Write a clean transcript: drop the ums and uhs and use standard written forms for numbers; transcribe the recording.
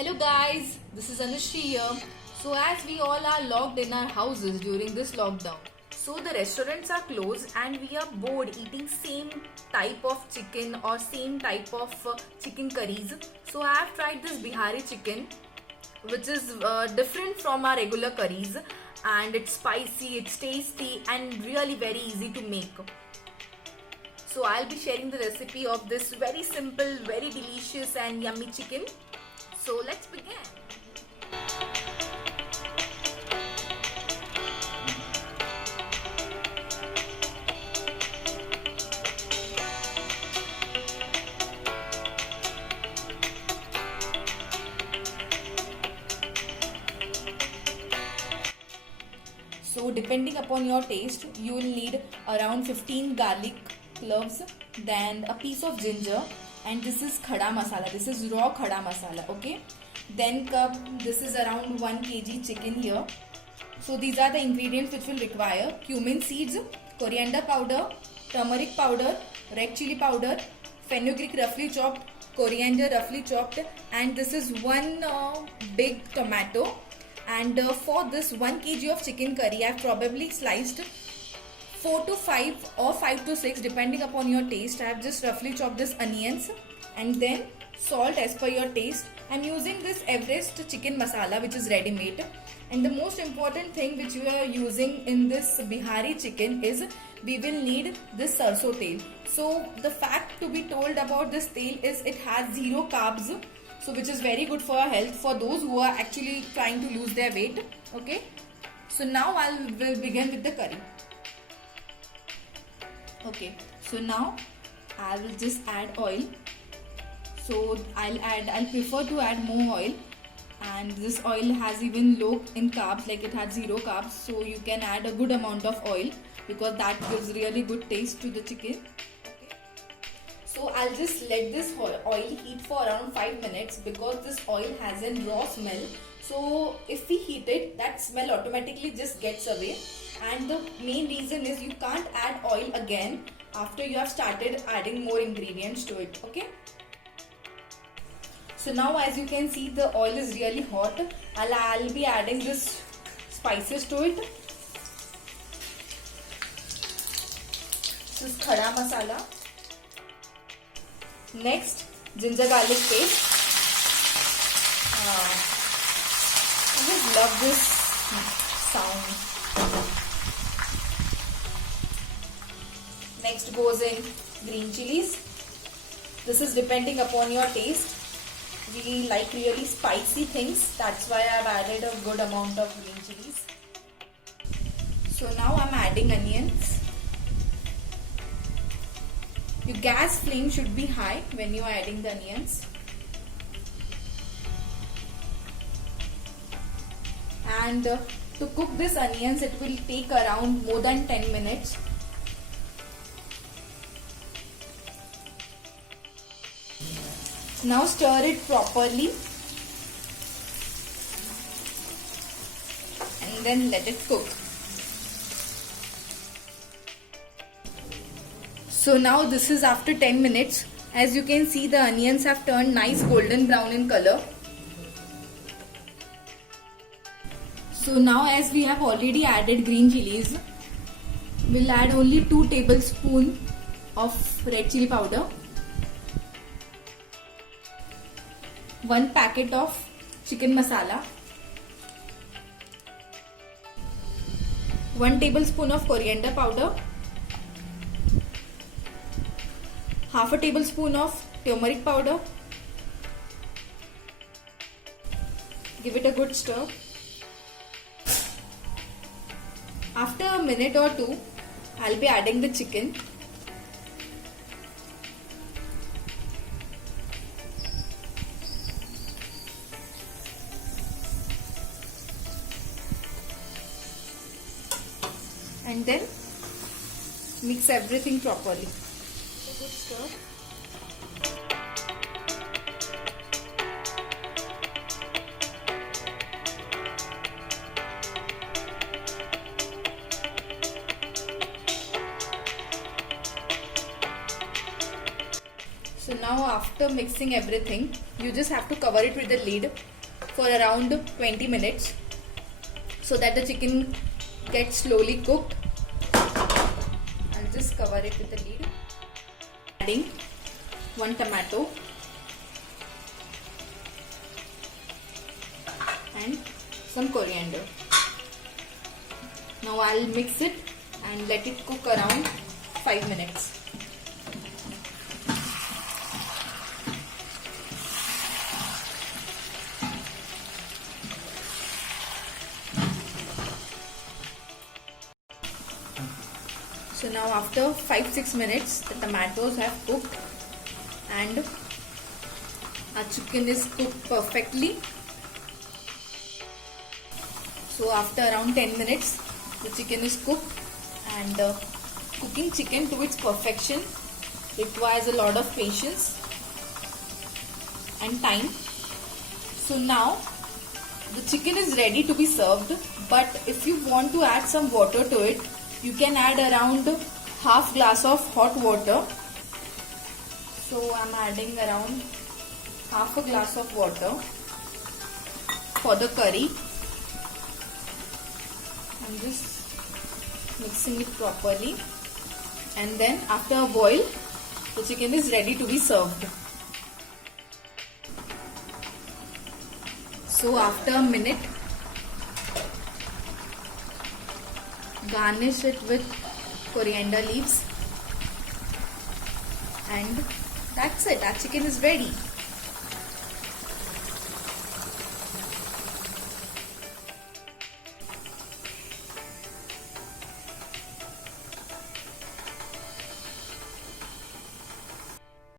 Hello guys, this is Anushri here. So as we all are locked in our houses during this lockdown, so the restaurants are closed and we are bored eating same type of chicken or same type of chicken curries. So I have tried this Bihari chicken which is different from our regular curries, and it's spicy, it's tasty and really very easy to make. So I'll be sharing the recipe of this very simple, very delicious and yummy chicken. So let's begin. So depending upon your taste, you will need around 15 garlic cloves, then a piece of ginger, and this is khada masala. This is raw khada masala, okay? Then this is around 1 kg chicken here. So these are the ingredients which will require: cumin seeds, coriander powder, turmeric powder, red chili powder, fenugreek roughly chopped, coriander roughly chopped, and this is one big tomato. And for this 1 kg of chicken curry, I have probably sliced 4 to 5 or 5 to 6 depending upon your taste. I have just roughly chopped this onions, and then salt as per your taste. I am using this Everest chicken masala which is ready made. And the most important thing which we are using in this Bihari chicken is we will need this sarso tel. So the fact to be told about this tel is it has zero carbs, so which is very good for our health for those who are actually trying to lose their weight. Okay, so now will begin with the curry. Okay, so now I will just add oil. So I'll prefer to add more oil, and this oil has even low in carbs, like it has zero carbs, so you can add a good amount of oil because that gives really good taste to the chicken. Okay. So I'll just let this oil heat for around 5 minutes because this oil has a raw smell. So if we heat it, that smell automatically just gets away. And the main reason is you can't add oil again after you have started adding more ingredients to it. Okay. So now as you can see, the oil is really hot. I'll be adding this spices to it. This is khada masala. Next, ginger garlic paste. I just love this sound. Next goes in green chilies. This is depending upon your taste. We like really spicy things, that's why I've added a good amount of green chilies. So now I'm adding onions. Your gas flame should be high when you are adding the onions. And to cook this onions, it will take around more than 10 minutes. Now stir it properly and then let it cook. So now this is after 10 minutes. As you can see, the onions have turned nice golden brown in color. So now as we have already added green chilies, we'll add only 2 tablespoons of red chili powder, 1 packet of chicken masala, 1 tablespoon of coriander powder, half a tablespoon of turmeric powder. Give it a good stir. After a minute or two, I'll be adding the chicken. And then mix everything properly. A good stir. So now after mixing everything, You just have to cover it with the lid for around 20 minutes so that the chicken gets slowly cooked. I'll just cover it with the lid. Adding 1 tomato and some coriander. Now I'll mix it and let it cook around 5 minutes. So now after 5-6 minutes the tomatoes have cooked and our chicken is cooked perfectly. So after around 10 minutes the chicken is cooked, and cooking chicken to its perfection requires a lot of patience and time. So now the chicken is ready to be served, but if you want to add some water to it, you can add around half glass of hot water. So I'm adding around half a glass of water for the curry. I'm just mixing it properly, and then after a boil the chicken is ready to be served. So after a minute, garnish it with coriander leaves, and that's it. Our chicken is ready.